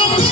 I'm